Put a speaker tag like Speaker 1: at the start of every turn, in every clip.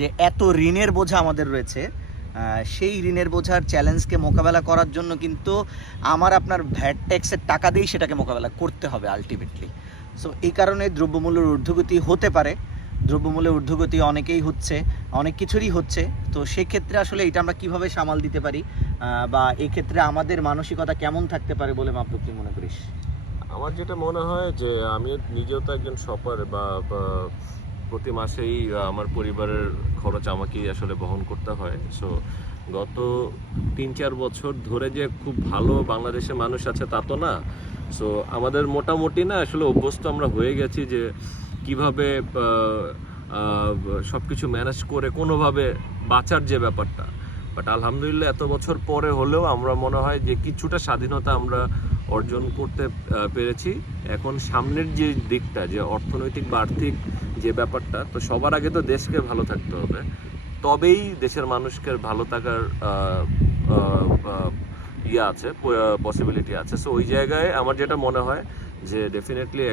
Speaker 1: যে এত ঋণের বোঝা আমাদের রয়েছে সেই ঋণের বোঝার চ্যালেঞ্জকে মোকাবেলা করার জন্য কিন্তু আমার আপনার ভ্যাট ট্যাক্সের টাকা দিয়েই সেটাকে মোকাবেলা করতে হবে আলটিমেটলি সো এই কারণে দ্রব্যমূল্যের ঊর্ধ্বগতি হতে পারে। দ্রব্যমূল্যের ঊর্ধ্বগতি অনেকেই হচ্ছে, অনেক কিছুরই হচ্ছে। তো সেক্ষেত্রে আসলে এটা আমরা কীভাবে সামাল দিতে পারি বা এই ক্ষেত্রে আমাদের মানসিকতা কেমন থাকতে পারে বলে মাপলুক তুই মনে করিস?
Speaker 2: আমার যেটা মনে হয় যে আমি নিজেও তো একজন শপার বা প্রতি মাসেই আমার পরিবারের খরচ আমাকেই আসলে বহন করতে হয়। সো গত তিন চার বছর ধরে যে খুব ভালো বাংলাদেশের মানুষ আছে তা তো না। সো আমাদের মোটামুটি না আসলে অভ্যস্ত আমরা হয়ে গেছি যে কীভাবে সব কিছু ম্যানেজ করে কোনোভাবে বাঁচার যে ব্যাপারটা। বাট আলহামদুলিল্লাহ এত বছর পরে হলেও আমরা মনে হয় যে কিছুটা স্বাধীনতা আমরা অর্জন করতে পেরেছি। এখন সামনের যে দিকটা, যে অর্থনৈতিক বা আর্থিক যে ব্যাপারটা, তো সবার আগে তো দেশকে ভালো থাকতে হবে। তবেই দেশের মানুষকে ভালো থাকার ইয়ে আছে পসিবিলিটি আছে। সো ওই জায়গায় আমার যেটা মনে হয় যে ডেফিনেটলি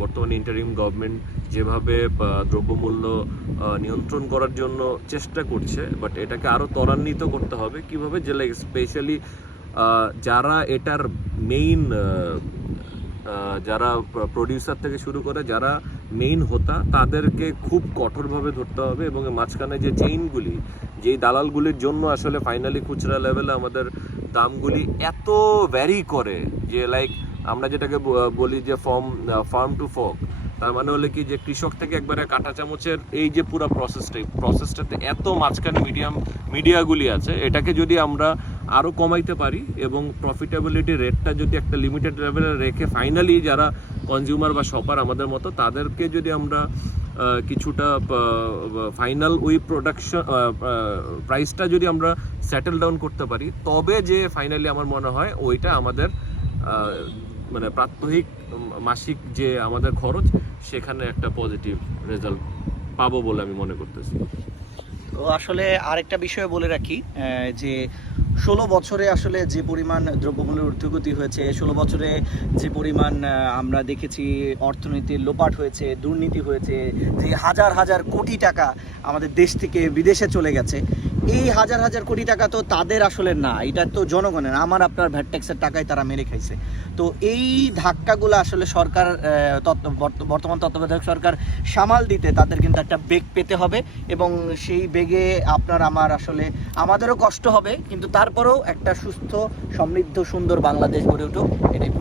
Speaker 2: বর্তমানে ইন্টারিম গভর্নমেন্ট যেভাবে দ্রব্যমূল্য নিয়ন্ত্রণ করার জন্য চেষ্টা করছে বাট এটাকে আরও ত্বরান্বিত করতে হবে। কীভাবে? যে স্পেশালি যারা এটার মেইন যারা প্রডিউসার থেকে শুরু করে যারা মেইন হোতা, তাদেরকে খুব কঠোরভাবে ধরতে হবে এবং মাঝখানে যে চেইনগুলি যেই দালালগুলির জন্য আসলে ফাইনালি খুচরা লেভেলে আমাদের দামগুলি এত ভ্যারি করে যে লাইক আমরা যেটাকে বলি যে ফর্ম ফার্ম টু ফক তার মানে হলো কি যে কৃষক থেকে একবারে কাঁটা চামচের এই যে পুরো প্রসেসটাই প্রসেসটাতে এত মাঝখানে মিডিয়াম মিডিয়াগুলি আছে, এটাকে যদি আমরা আরও কমাইতে পারি এবং প্রফিটেবিলিটি রেটটা যদি একটা লিমিটেড লেভেলে রেখে ফাইনালি যারা কনজিউমার বা শপার আমাদের মতো, তাদেরকে যদি আমরা কিছুটা ফাইনাল ওই প্রোডাকশন প্রাইসটা যদি আমরা সেটেল ডাউন করতে পারি, তবে যে ফাইনালি আমার মনে হয় ওইটা আমাদের মানে প্রাত্যহিক, মাসিক যে আমাদের খরচ, সেখানে একটা পজিটিভ রেজাল্ট পাবো বলে আমি মনে করতেছি।
Speaker 1: তো আসলে আরেকটা বিষয় বলে রাখি যে ষোলো বছরে আসলে যে পরিমাণ দ্রব্যমূল্যের ঊর্ধ্বগতি হয়েছে, ষোলো বছরে যে পরিমাণ আমরা দেখেছি অর্থনীতির লোপাট হয়েছে, দুর্নীতি হয়েছে, যে হাজার হাজার কোটি টাকা আমাদের দেশ থেকে বিদেশে চলে গেছে এই হাজার হাজার কোটি টাকা তো তাদের আসলে না, এটা তো জনগণের, আমার আপনার ভ্যাট ট্যাক্সের টাকায় তারা মেরে খাইছে। তো এই ধাক্কাগুলো আসলে সরকার বর্তমান তত্ত্বাবধায়ক সরকার সামাল দিতে তাদের কিন্তু একটা বেগ পেতে হবে এবং সেই বেগে আপনার আমার আসলে, আমাদেরও কষ্ট হবে, কিন্তু তারপরেও একটা সুস্থ, সমৃদ্ধ, সুন্দর বাংলাদেশ গড়ে উঠুক, এটাই